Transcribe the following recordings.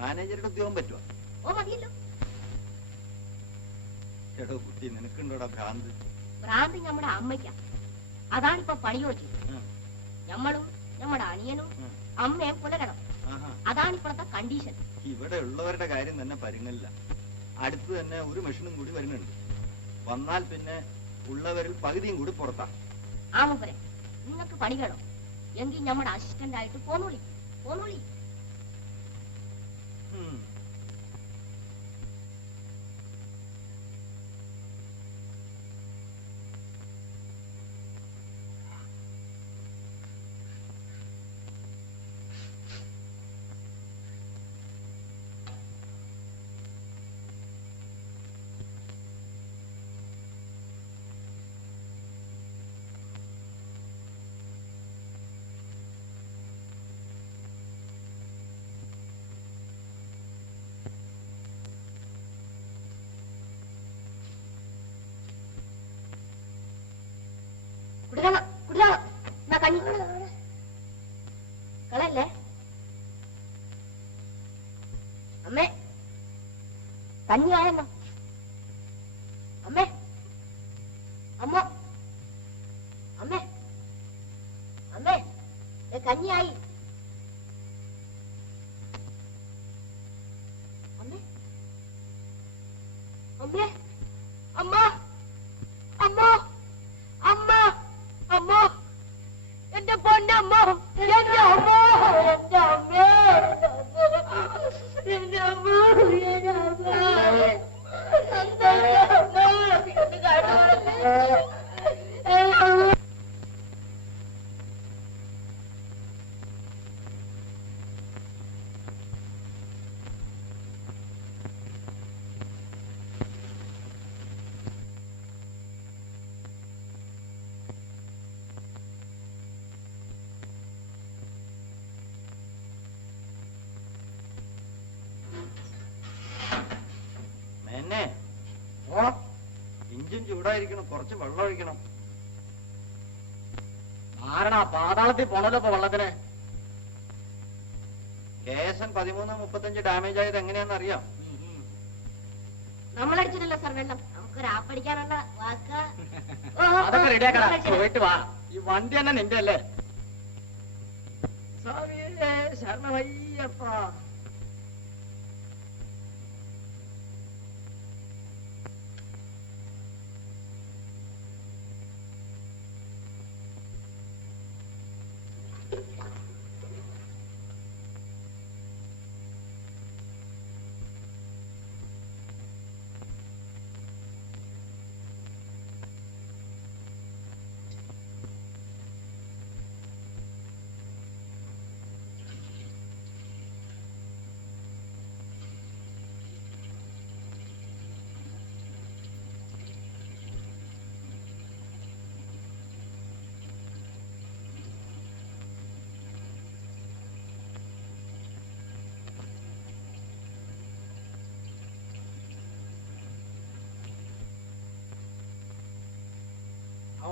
മാനേജറുടെ ഉദ്യോഗം പറ്റുമോ? ഓ മതിയല്ലോ. എടോ കുട്ടി, നിനക്കുണ്ടോടാ ഭ്രാന്ത്? ഭ്രാന്ത് നമ്മുടെ അമ്മയ്ക്കാ. അതാണിപ്പൊ പണിയോച്ചി. നമ്മളും നമ്മുടെ അനിയനും അമ്മയും പുലരണം. അതാണിപ്പോഴത്തെ കണ്ടീഷൻ. ഇവിടെ ഉള്ളവരുടെ കാര്യം തന്നെ പരുങ്ങല്ല. അടുത്ത് തന്നെ ഒരു മെഷീനും കൂടി വരുന്നുണ്ട്. വന്നാൽ പിന്നെ ഉള്ളവരിൽ പകുതിയും കൂടി പുറത്താ. ആമുപ്പരെ, നിങ്ങൾക്ക് പണി വേണം എങ്കിൽ നമ്മുടെ അസിസ്റ്റന്റ് ആയിട്ട് പോന്നോളി. കളല്ലേ അമ്മേ, കഞ്ഞിയായെന്നോ? അമ്മേ, അമ്മോ, അമ്മേ, അമ്മേ, കഞ്ഞിയായി. അമ്മേ, അമ്മേ, അമ്മ, അമ്മോ, അമ്മ, അമ്മോ, എന്റെ പൊന്നമ്മോ, എന്റെ അമ്മോ, എന്റെ അമ്മേ, എന്റെ അമ്മോ, എന്റെ അമ്മ, ഇഞ്ചും ചൂടായിരിക്കണം, കുറച്ച് വെള്ളം ഒഴിക്കണം. ആരണാ പാതാളത്തിൽ പോണല്ലോ ഇപ്പൊ വെള്ളത്തിന്. KSN 1335 ഡാമേജ് ആയത് എങ്ങനെയാന്ന് അറിയാം? നമ്മളടിച്ചിട്ടില്ല സാർ വെള്ളം. നമുക്കൊരു ആപ്പടിക്കാനുള്ള വാക്ക. അതൊക്കെ റെഡിയാക്കടാ, പോയിട്ട് വാ. ഈ വണ്ടി തന്നെ നിന്റെ അല്ലേ? ശരണമയ്യപ്പ.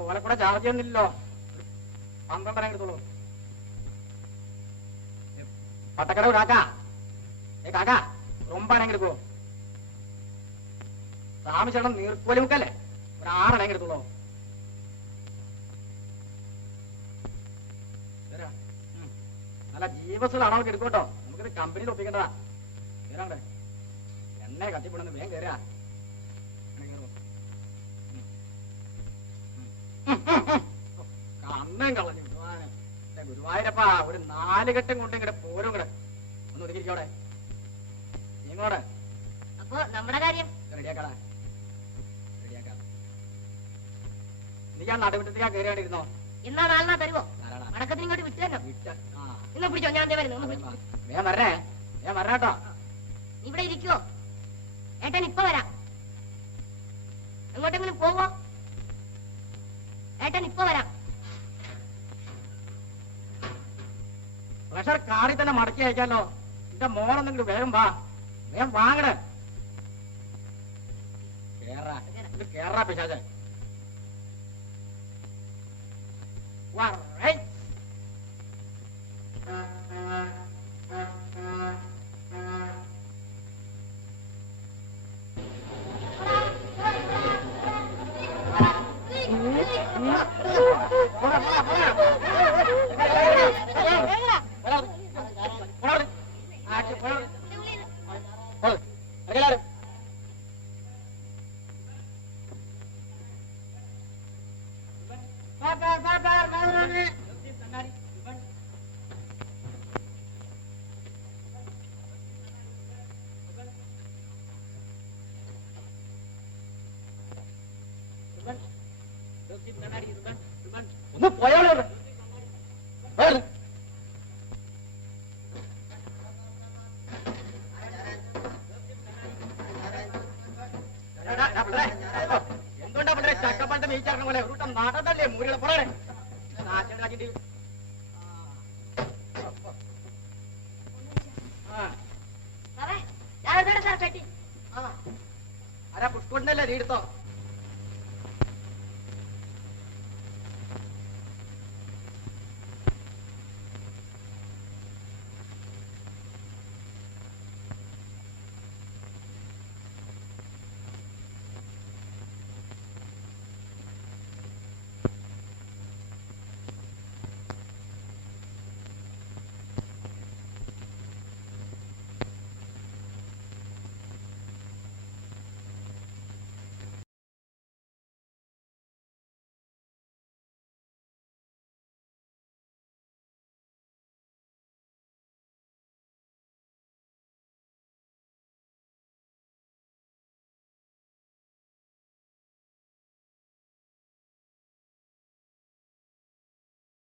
ഓളെ കൂടെ ചാർജ് ചെയ്യുന്നില്ലല്ലോ. 12 എടുത്തോളൂ. പട്ടക്കടവ് കാക്കാ, കാക്കാ റൊമ്പാണെങ്കിൽ എടുക്കോ? താമസിച്ചേട്ടൻ നീർക്കോലി മുക്കല്ലേ, ഒരു 6 എടുത്തോളൂ. നല്ല ജീവസുകളാണോ എടുക്കോട്ടോ. നമുക്കിത് കമ്പനിയിൽ ഒപ്പിക്കേണ്ടതാ. കയറാണ്ടേ, എണ്ണ കത്തിപ്പെടുന്ന വേഗം കയറാ. കണ്ണും കളഞ്ഞു ഗുരുവായൂരപ്പാ. ഒരു 4 കെട്ടും കൊണ്ട് ഇങ്ങടെ പോരും കൂടെ ഒന്ന് ഒതുക്കിരിക്കോടെ. നിങ്ങളോടെ അപ്പൊ നമ്മുടെ കാര്യം റെഡിയാക്കാടാ, റെഡിയാക്കാ. നീ ആ നടുവിട്ടത്തേക്കാ കയറിയാണ്ടിരുന്നോ? എന്നാ 4 തരുവോ? വടക്കത്തിന് ഇങ്ങോട്ട് വിട്ടു തന്നെ. ഇന്ന് പിടിച്ചോ, ഞാൻ വേഗം വരണേ, വേഗം വരണേട്ടോ. ഇവിടെ ഇരിക്കുവോ? ഏട്ടൻ ഇപ്പൊ വരാം. എങ്ങോട്ടെങ്കിലും പോവോ? ഏട്ടൻ ഇപ്പൊ വരാം. പ്രഷർ കാറിൽ തന്നെ മടക്കി അയക്കാലോ. എന്റെ മോളൊന്നെങ്കിലും വേഗം വാ, വേഗം വാങ്ങണേ. കേറാ പിശാചേ. ഒന്ന് പോയാലോ എന്തുകൊണ്ടാ പിള്ളേ ചക്കപ്പഴത്തെ മീച്ചറിഞ്ഞ പോലെ ഒരു നടന്നല്ലേ മൂരിയുടെ പുറകെ നാശനാക്കിട്ട് ആരാ പുഷ്കൊണ്ടല്ലേ നീ എടുത്തോ